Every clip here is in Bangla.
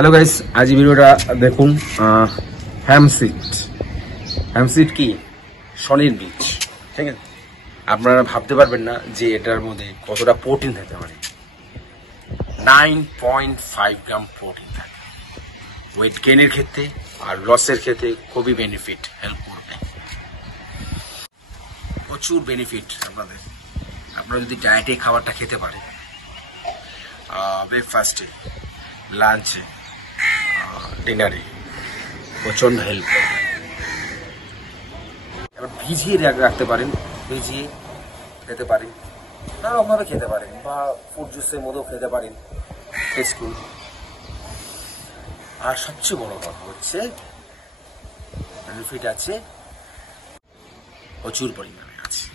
হ্যালো গাইস, আজ ভিডিওটা দেখুন। হ্যামসিড কি সনির বীজ, ঠিক আছে। আপনারা ভাবতে পারবেন না যে এটার মধ্যে কতটা প্রোটিন থাকতে পারে। 9.5 গ্রাম প্রোটিন থাকে। ওয়েট গেইনের ক্ষেত্রে আর লসের ক্ষেত্রে খুবই বেনিফিট, হেল্প করবে, প্রচুর বেনিফিট আপনাদের। আপনারা যদি ডায়েটে খাবারটা খেতে পারেন, ব্রেকফাস্টে, লাঞ্চে, ডিনারে প্রচন্ড হেল্প করে। এবার ভিজিয়ে রাখতে পারেন, ভিজিয়ে খেতে পারেন, নানারকমভাবে খেতে পারেন, বা ফ্রুট জুসের মধ্যেও খেতে পারেন, টেস্টফুল। আর সবচেয়ে বড় কথা হচ্ছে বেনিফিট আছে, প্রচুর পরিমাণে আছে।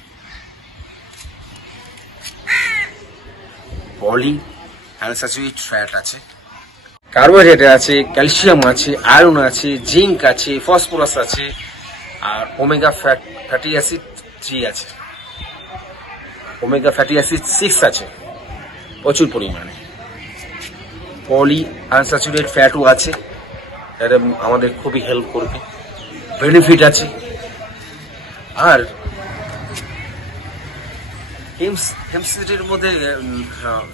পলি আনস্যাচুরেটেড ফ্যাট আছে, কার্বোহাইড্রেট আছে, ক্যালসিয়াম আছে, আয়রন আছে, জিঙ্ক আছে, ফসফরাস আছে, আর ওমেগা ফ্যাটি অ্যাসিড 3 আছে, ওমেগা ফ্যাটি অ্যাসিড 6 আছে প্রচুর পরিমাণে। পলি আনস্যাচুরেটেড ফ্যাটও আছে, এটা আমাদের খুবই হেল্প করবে, বেনিফিট আছে। আর হেমসিডের মধ্যে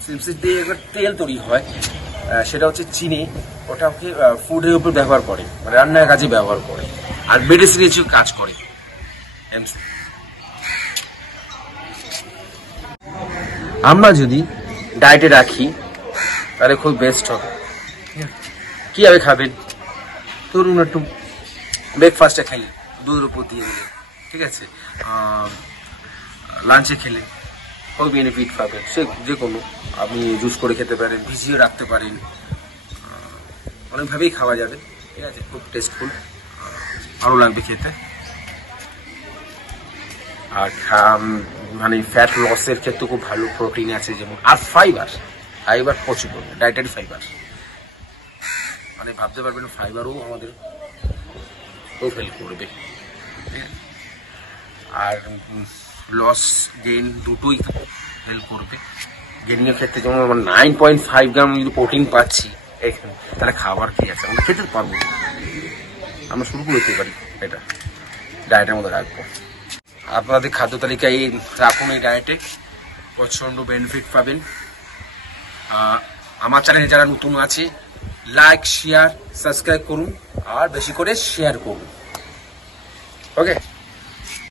হেমসিড দিয়ে একটা তেল তৈরি হয়, সেটা হচ্ছে চিনি। ওটাকে ফুডের উপর ব্যবহার করে, মানে রান্নার কাজে ব্যবহার করে, আর মেডিসিন হিসেবে কাজ করে হেমসিড। আমরা যদি ডায়েটে রাখি তাহলে খুব বেস্ট হবে। কিভাবে খাবেন? ধরুন একটু ব্রেকফাস্টে খাইলে দুধের উপর দিয়ে দিলে, ঠিক আছে, লাঞ্চে খেলে খুব বেনিফিট পাবেন। সে যে কোনো আপনি জুস করে খেতে পারেন, ভিজিয়ে রাখতে পারেন, অনেকভাবেই খাওয়া যাবে, ঠিক আছে। খুব টেস্টফুল, ভালো লাগবে খেতে। আর মানে ফ্যাট লসের ক্ষেত্রে খুব ভালো প্রোটিন আছে, যেমন আর ফাইবার প্রচুর পরিমাণে, ডায়েটারি ফাইবার, মানে ভাবতে পারবেন ফাইবারও আমাদের খুব হেল্প করবে। আর লস গেইন দুটোই হেল্প করবে। গেইনের ক্ষেত্রে যেমন আমরা 9.5 গ্রাম যদি প্রোটিন পাচ্ছি এখানে, তাহলে খাবার কি আছে, আমরা খেতে পারবো, আমরা শুরু করতে পারি। এটা ডায়েটের মধ্যে রাখবো, আপনাদের খাদ্য তালিকায় রাখুন। এই ডায়েটে প্রচন্ড বেনিফিট পাবেন। আমার চ্যানেলে যারা নতুন আছে, লাইক, শেয়ার, সাবস্ক্রাইব করুন, আর বেশি করে শেয়ার করুন। ওকে।